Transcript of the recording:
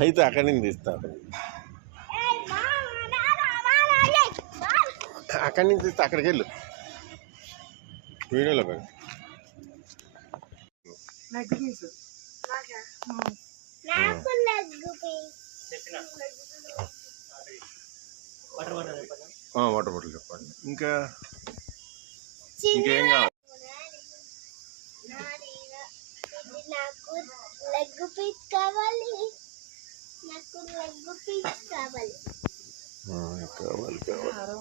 అయితే అక్కడి నుంచి తీస్తారు, అక్కడి నుంచి తీస్తే అక్కడికి వెళ్ళు వీడియోలో పెట్టి. వాటర్ బాటిల్ చెప్పండి. ఇంకా ఇంకేం కావాలి? నాకు లెగ్ పీస్ కావాలి, నాకు లెగ్ పీస్ కావాలి. కావాలి కావాలి.